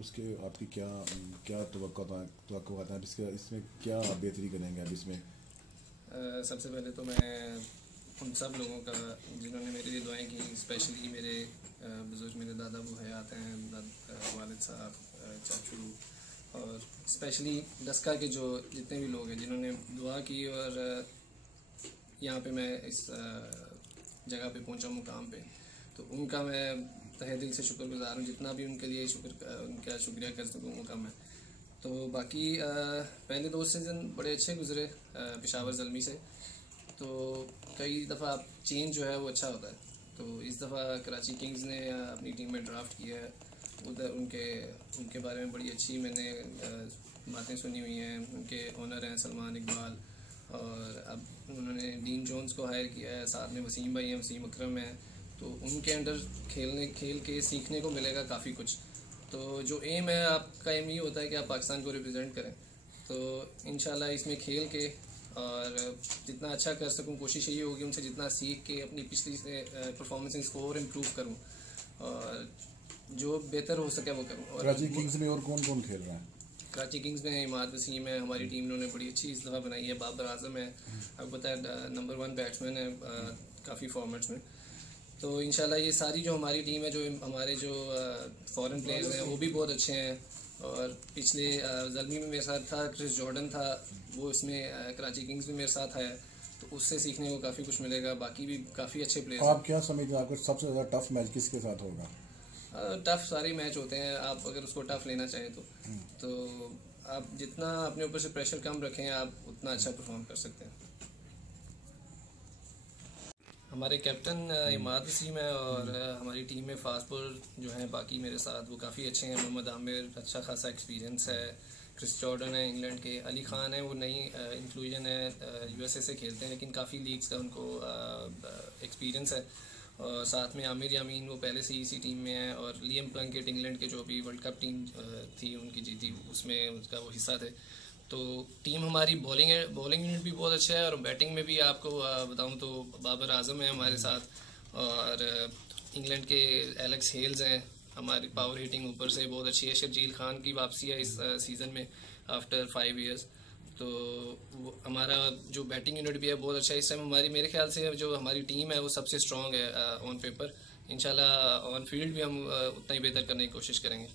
उसके आपकी क्या क्या तवक्कुआत हैं, इसमें क्या बेहतरी करेंगे अब इसमें? सबसे पहले तो मैं उन सब लोगों का जिन्होंने मेरे लिए दुआएं की, स्पेशली मेरे बुज़ुर्ग, मेरे दादा अबू हयात हैं, वालिद साहब, चाचू, और स्पेशली डस्का के जो जितने भी लोग हैं जिन्होंने दुआ की और यहाँ पे मैं इस जगह पे पहुँचा मुकाम पे, तो उनका मैं तहे दिल से शुक्रगुजार हूँ। जितना भी उनके लिए उनका शुक्रिया कर सकूँ वो कम है। तो बाकी पहले 2 सीज़न बड़े अच्छे गुजरे पेशावर ज़ल्मी से, तो कई दफ़ा चेंज जो है वो अच्छा होता है। तो इस दफ़ा कराची किंग्स ने अपनी टीम में ड्राफ्ट किया है, उधर उनके बारे में बड़ी अच्छी मैंने बातें सुनी हुई हैं। उनके ओनर हैं सलमान इकबाल, और अब उन्होंने डीन जोन्स को हायर किया है, साथ में वसीम भाई हैं, वसीम अकरम हैं। तो उनके अंडर खेल के सीखने को मिलेगा काफ़ी कुछ। तो जो एम है, आपका एम ये होता है कि आप पाकिस्तान को रिप्रेजेंट करें। तो इंशाल्लाह इसमें खेल के और जितना अच्छा कर सकूं, कोशिश यही होगी उनसे जितना सीख के अपनी पिछली से परफॉर्मेंस को और इम्प्रूव करूं और जो बेहतर हो सके वो करूं। और कराची किंग्स में और कौन कौन खेल रहा है? कराची किंग्स में इमाद वसीम है, हमारी टीम उन्होंने बड़ी अच्छी इस दफ़ा बनाई है। बाबर आजम है, आपको पता है नंबर 1 बैट्समैन है काफ़ी फॉर्मेट्स में। तो इंशाल्लाह ये सारी जो हमारी टीम है, जो हमारे जो फॉरेन प्लेयर्स हैं वो भी बहुत अच्छे हैं। और पिछले ज़ल्मी में मेरे साथ था क्रिस जॉर्डन था, वो इसमें कराची किंग्स में मेरे साथ है, तो उससे सीखने को काफ़ी कुछ मिलेगा। बाकी भी काफ़ी अच्छे प्लेयर्स हैं। आप क्या समझते हैं, आपको सबसे ज़्यादा टफ मैच किसके साथ होगा? टफ़ सारे मैच होते हैं, आप अगर उसको टफ़ लेना चाहें तो आप जितना अपने ऊपर से प्रेशर कम रखें आप उतना अच्छा परफॉर्म कर सकते हैं। हमारे कैप्टन इमाद वसीम है और हमारी टीम में फास्ट बॉलर जो हैं बाकी मेरे साथ वो काफ़ी अच्छे हैं। मोहम्मद आमिर अच्छा खासा एक्सपीरियंस है, क्रिस जॉर्डन है इंग्लैंड के, अली खान है वो नई इंक्लूजन है, यूएसए से खेलते हैं लेकिन काफ़ी लीग्स का उनको एक्सपीरियंस है। और साथ में आमिर यामीन वो पहले से ही इसी टीम में है, और लियम प्लंकेट इंग्लैंड के जो अभी वर्ल्ड कप टीम थी उनकी जीती उसमें उसका वो हिस्सा थे। तो टीम हमारी बॉलिंग यूनिट भी बहुत अच्छा है, और बैटिंग में भी आपको बताऊं तो बाबर आजम है हमारे साथ, और इंग्लैंड के एलेक्स हेल्स हैं। हमारी पावर हिटिंग ऊपर से बहुत अच्छी है। शर्जील खान की वापसी है इस सीज़न में आफ्टर 5 ईयर्स। तो हमारा जो बैटिंग यूनिट भी है बहुत अच्छा है इस टाइम। हमारी मेरे ख्याल से जो हमारी टीम है वो सबसे स्ट्रॉन्ग है ऑन पेपर। इंशाल्लाह ऑन फील्ड भी हम उतना ही बेहतर करने की कोशिश करेंगे।